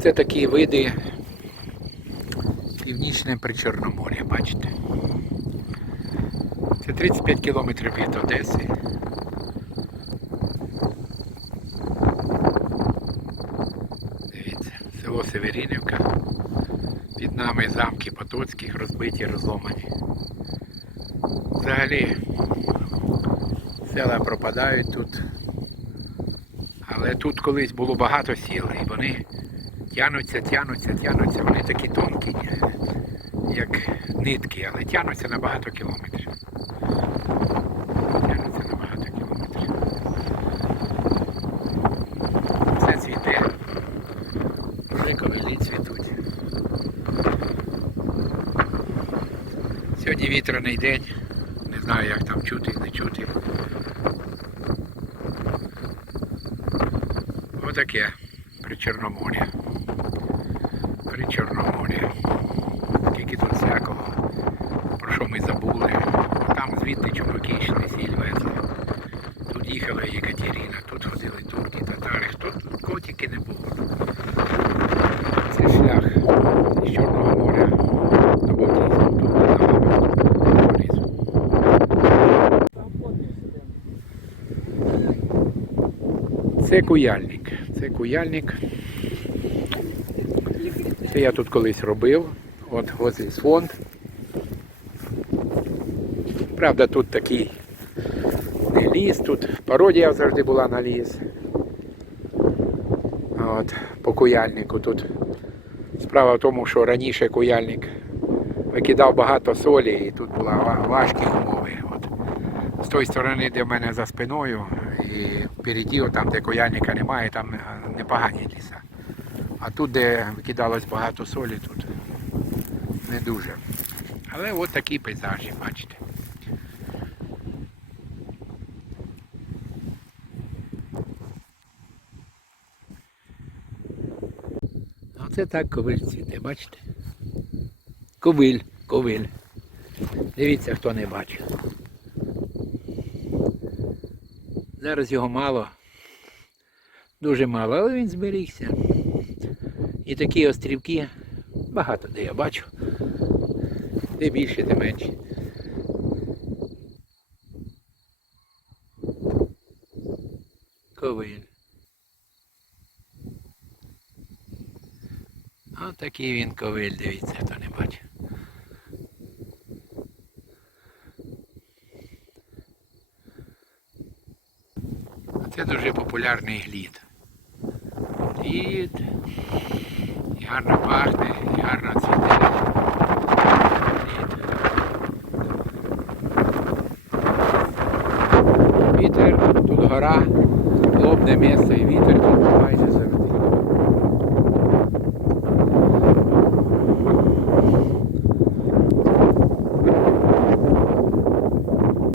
Оце такі види північне Причорномор'я, бачите. Це 35 кілометрів від Одеси. Дивіться, село Северинівка. Під нами замки Потоцьких розбиті, розломані. Взагалі села пропадають тут. Але тут колись було багато сіл, і вони тянуться, тянуться, тянуться. Вони такі тонкі, як нитки, але тянуться на багато кілометрів. Тянуться на багато кілометрів. Все цвіте. Вже ковилі цвітуть. Сьогодні вітряний день. Не знаю, як там чути, не чути. Отаке при Чорноморі. При Чорноморі. Скільки тут всякого, про що ми забули. Там звідти чуваки йшли, сіль везли. Тут їхала Єкатерина, тут ходили турки, татари. Тут кого тільки не було. Це шлях з Чорного моря до Балтійського, ногами внизу. Це куяльник. Це куяльник. Це я тут колись робив. От ось фонд. Правда, тут такий не ліс, тут пародія завжди була на ліс. От, по куяльнику тут. Справа в тому, що раніше куяльник викидав багато солі і тут були важкі умови. От. З тої сторони, де в мене за спиною, і впереді, там, де куяльника немає, там е, непогані ліса. А тут, де викидалось багато солі, тут не дуже. Але от такі пейзажі, бачите. Оце так ковиль цвіте, бачите? Ковиль, ковиль. Дивіться, хто не бачив. Зараз його мало. Дуже мало, але він зберігся. І такі острівки багато де я бачу. Де більше, де менше. Ковиль. А такий він ковиль, дивіться, хто не бачив. Це дуже популярний глід. Глід. Гарно пахне, гарно цвіте. Вітер, тут гора, лобне місце і вітер тут майже завжди.